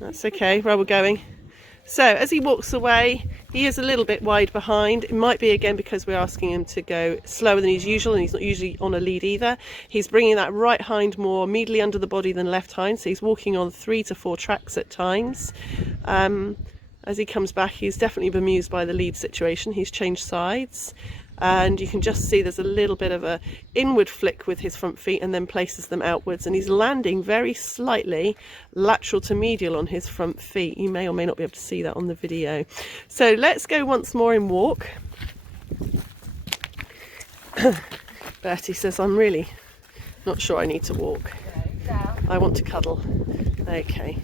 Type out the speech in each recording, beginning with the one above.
That's okay, where we're going. So as he walks away, he is a little bit wide behind. It might be again because we're asking him to go slower than he's usual, and he's not usually on a lead either. He's bringing that right hind more immediately under the body than left hind, so he's walking on 3 to 4 tracks at times. As he comes back, he's definitely bemused by the lead situation. He's changed sides, and you can just see there's a little bit of a inward flick with his front feet and then places them outwards, and he's landing very slightly lateral to medial on his front feet. You may or may not be able to see that on the video. So let's go once more in walk. Bertie says, I'm really not sure I need to walk. I want to cuddle. Okay.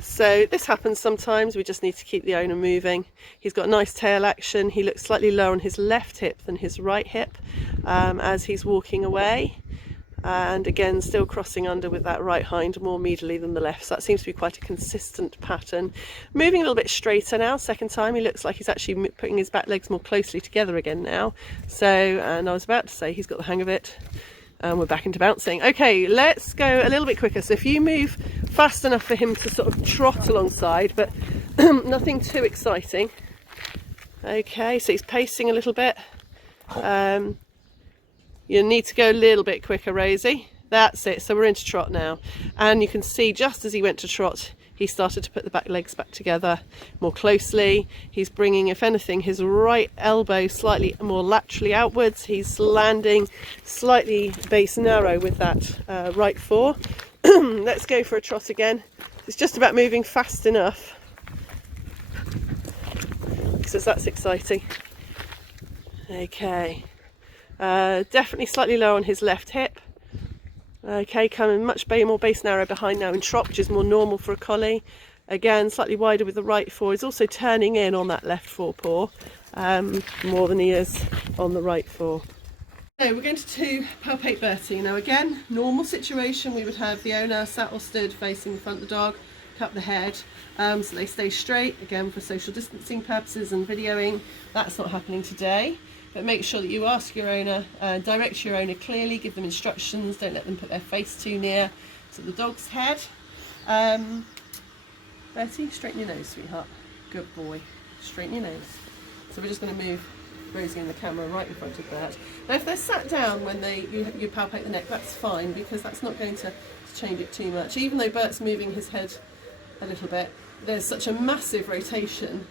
So this happens sometimes. We just need to keep the owner moving. He's got nice tail action. He looks slightly lower on his left hip than his right hip as he's walking away. And again, still crossing under with that right hind more medially than the left. So that seems to be quite a consistent pattern. Moving a little bit straighter now. Second time, he looks like he's actually putting his back legs more closely together again now. So, and I was about to say he's got the hang of it. And we're back into bouncing. Okay, let's go a little bit quicker. So if you move fast enough for him to sort of trot alongside, but nothing too exciting. Okay, so he's pacing a little bit. You need to go a little bit quicker, Rosie. That's it. So we're into trot now. And you can see just as he went to trot, he started to put the back legs back together more closely. He's bringing, if anything, his right elbow slightly more laterally outwards. He's landing slightly base narrow with that right fore. Let's go for a trot again. It's just about moving fast enough. He says that's exciting. Okay. Definitely slightly low on his left hip. Okay, coming much more base narrow behind now in trot, which is more normal for a collie. Again, slightly wider with the right fore. He's also turning in on that left forepaw more than he is on the right fore. So we're going to palpate Bertie. Now again, normal situation, we would have the owner sat or stood facing the front of the dog, cup the head, so they stay straight, again for social distancing purposes and videoing. That's not happening today. But make sure that you ask your owner, direct your owner clearly, give them instructions, don't let them put their face too near to the dog's head. Bertie, straighten your nose, sweetheart. Good boy. Straighten your nose. So we're just going to move Rosie and the camera right in front of Bert. Now if they're sat down when you palpate the neck, that's fine, because that's not going to change it too much. Even though Bert's moving his head a little bit, there's such a massive rotation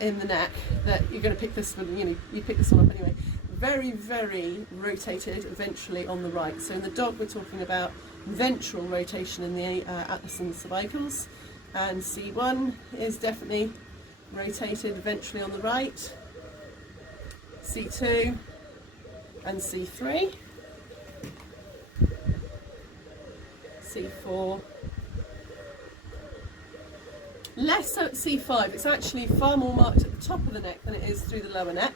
in the neck that you're going to pick this one, you pick this one up anyway. Very, very rotated ventrally on the right. So in the dog we're talking about ventral rotation in the atlas and cervicals, and C1 is definitely rotated ventrally on the right, C2 and C3, C4. Less so at C5, it's actually far more marked at the top of the neck than it is through the lower neck.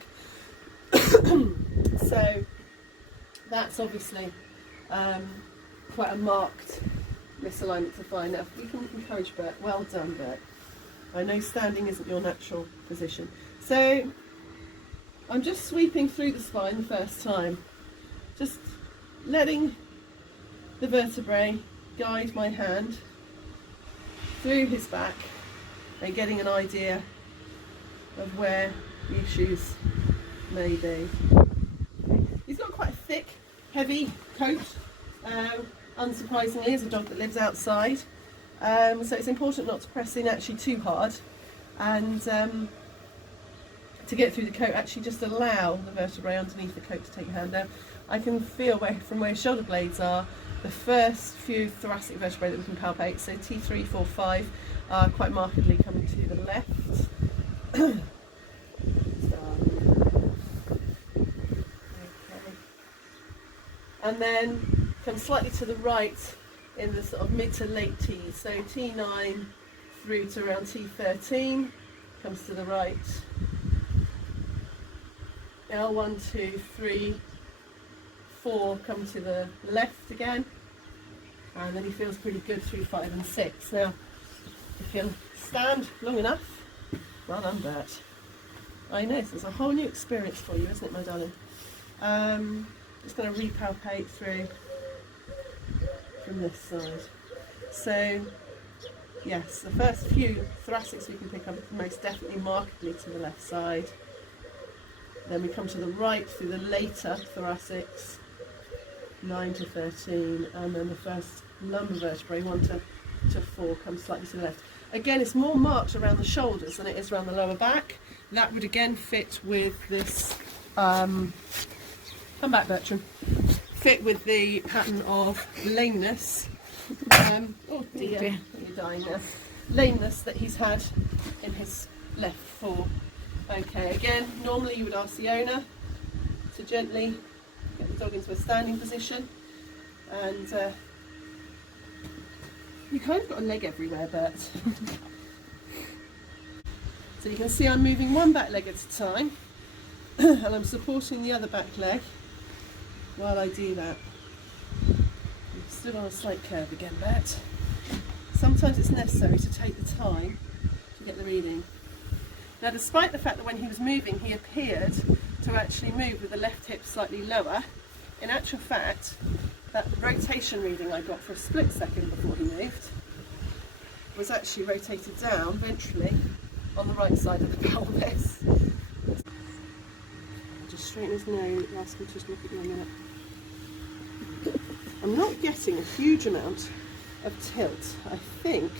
So that's obviously quite a marked misalignment to find. Now we can encourage Bert. Well done, Bert. I know standing isn't your natural position. So I'm just sweeping through the spine the first time, just letting the vertebrae guide my hand through his back and getting an idea of where the issues may be. He's got quite a thick, heavy coat, unsurprisingly, as a dog that lives outside. So it's important not to press in actually too hard, and to get through the coat, actually just allow the vertebrae underneath the coat to take your hand down. I can feel from where his shoulder blades are, the first few thoracic vertebrae that we can palpate, so T3, 4, 5, are quite markedly coming to the left. Okay. And then come slightly to the right in the sort of mid to late T's, so T9 through to around T13 comes to the right. L1, 2, 3, 4 come to the left again, and then he feels pretty good through 5 and 6. Now, if you'll stand long enough, well done, Bert. I know, this is a whole new experience for you, isn't it, my darling? Just going to repalpate through from this side. So Yes, the first few thoracics we can pick up are most definitely markedly to the left side. Then we come to the right through the later thoracics, 9 to 13, and then the first lumbar vertebrae, 1 to 4, comes slightly to the left. Again, it's more marked around the shoulders than it is around the lower back. That would again fit with this, come back Bertram, fit with the pattern of lameness. Oh dear, you're dying now. Lameness that he's had in his left fore. Okay, again, normally you would ask the owner to gently get the dog into a standing position, and you kind of got a leg everywhere, Bert. So you can see I'm moving one back leg at a time, and I'm supporting the other back leg while I do that. I'm still on a slight curve again, Bert. Sometimes it's necessary to take the time to get the reading. Now, despite the fact that when he was moving he appeared to actually move with the left hip slightly lower, in actual fact that rotation reading I got for a split second before he moved was actually rotated down ventrally on the right side of the pelvis. Just straighten his nose, ask him to just look at me a minute. I'm not getting a huge amount of tilt. I think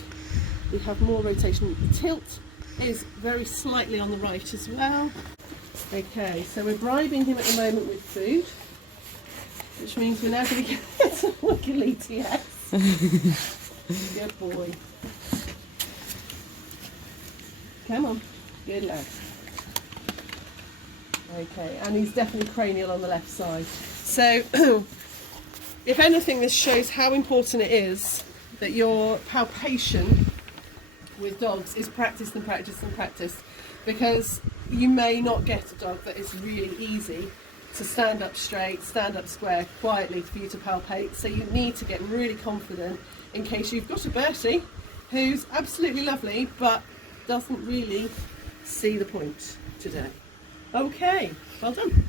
we have more rotation. The tilt is very slightly on the right as well. Okay, so we're bribing him at the moment with food, which means we're now going to get some wiggly, yes. Good boy. Come on, good lad. Okay, and he's definitely cranial on the left side. So, if anything, this shows how important it is that your palpation with dogs is practiced and practiced and practiced, because you may not get a dog that is really easy to stand up straight, stand up square quietly for you to palpate, so you need to get really confident in case you've got a Bertie who's absolutely lovely but doesn't really see the point today. Okay, well done.